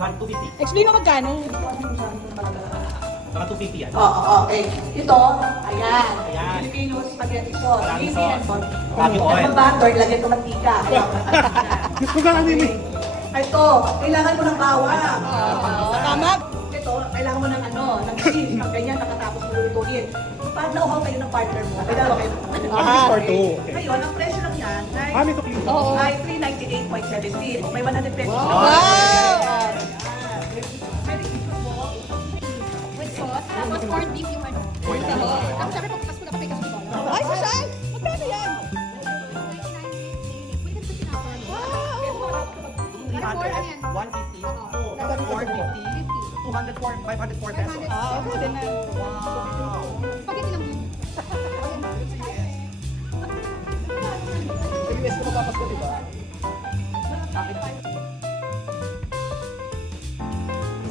250. Explain mo magkano? Mga 250 yan. Okay. Ito, ayan. Ayan. Filipino spaghetti sauce. Maraming Easy and sauce. Maraming oil. Kung butter, lagyan ko mantika. Gusto ka kanini. Ito, kailangan mo ng bawang. Tama? Ito, kailangan mo ng ng cheese. Pag ganyan, nakatapos mo lulutuin. Pag nauhaw kayo ng partner mo, kailangan kayo. For two. Okay. Ngayon, ang presyo lang yan May to clean. ay 398.70. May 100 pesos. Wow! Pwede ito mo. With sauce, tapos corned beef yung ano. Tapos syempre pagpas mo na kapay kasi doon. Ay, social! Magkano yan? 99 pwede sa tinapay. Pero for ano yan? 150. 450. 204, 504 pesos. Okay din na. Wow. Spaghetti lang yun. Sige, ko mapapasko, diba?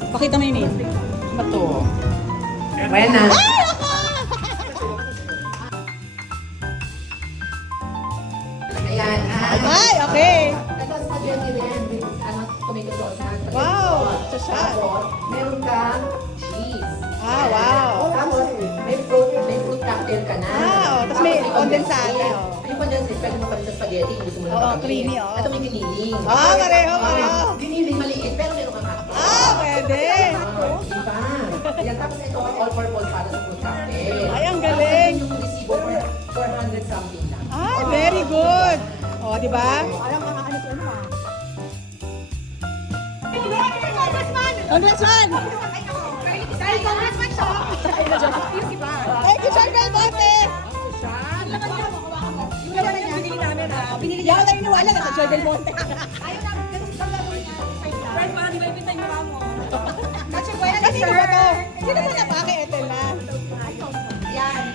Pakita mo yung name. Ano to? Buena. Ayan. Ay, okay. Tapos spaghetti rin with tomato sauce. Wow! Social! Tapos, meron kang cheese. Ah, wow! Tapos, may fruit cocktail ka na. Tapos may condensate. Yung condensate, pwede mo pa rin sa spaghetti. Kung gusto mo na Oo, matamis. creamy, oo. Ito may giniling. Pareho. Giniling maliit, pero meron kang hotdog. Pwede. Diba? Ayan, tapos ito ang all-purpose para sa fruit cocktail. Ay, ang galing. Tapos yung resibo for 400 something lang. Very good. O, di ba? Congressman! Dahil congressman siya. Yung iba. Thank you, Sir Belmonte! Yung naman na binili namin ha. Hindi ako naniniwala na sa Sir Belmonte. Ayaw namin ganun sa laro niya. Friend, parang di ba ipintay mo mo? Kasi buhay na Kanino ba to? Sino ba napake? Ethel na. Yan.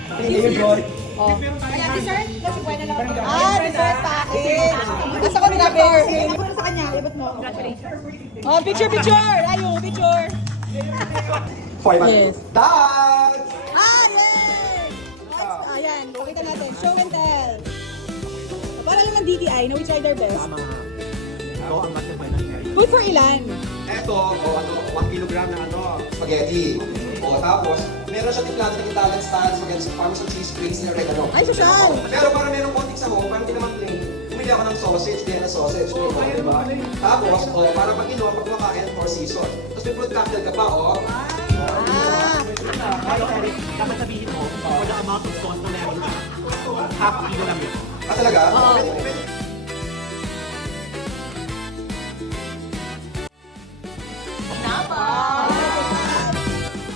Oh. Kaya dessert, kasi buhay na lang. Dessert package. Basta ko nilagay. Ako na sa kanya. Ibot mo. Oh, picture! Ayo, picture! Yes. Dad! Yay! Ayan, pakita natin. Show and tell. Para naman DTI, na we tried our best. Ito ang laki pa ng Food for ilan? Eto, 1 kilogram ng spaghetti. Tapos, meron siya timplado ng Italian style spaghetti, parmesan cheese, green red, Ay, social! Pero para meron konting sahog, para hindi naman plain, pumili ako ng sausage, Vienna sausage. Diba? Tapos, para pag inom, pag kumakain, 4 season. Tapos may fruit cocktail ka pa, Dapat sabihin mo, for the amount of sauce na meron ka, half kilo lang yun. Talaga?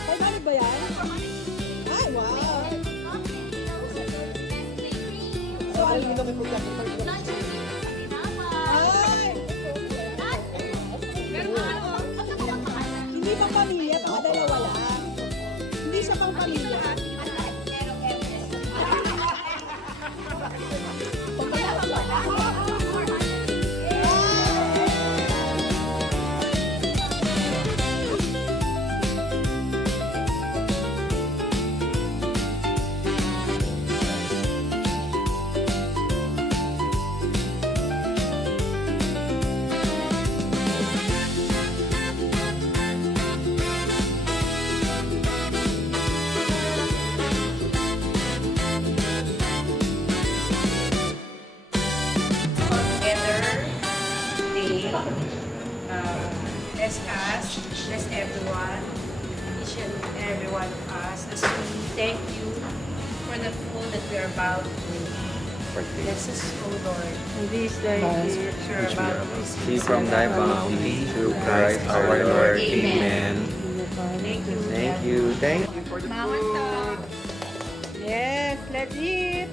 Organic ba yan? Ay, wow! So, alam mo na may fruit cocktail. Ay! Hindi pang pamilya, mga dalawa lang. Hindi siya pang pamilya. Bless us, bless everyone, each and every one of us, as we thank you for the food that we are about to bless us, O Lord. And this day which we are about to Receive from thy bounty through Christ our Lord. Amen. Thank you. Thank you. Thank you for the food. Yes, let's eat!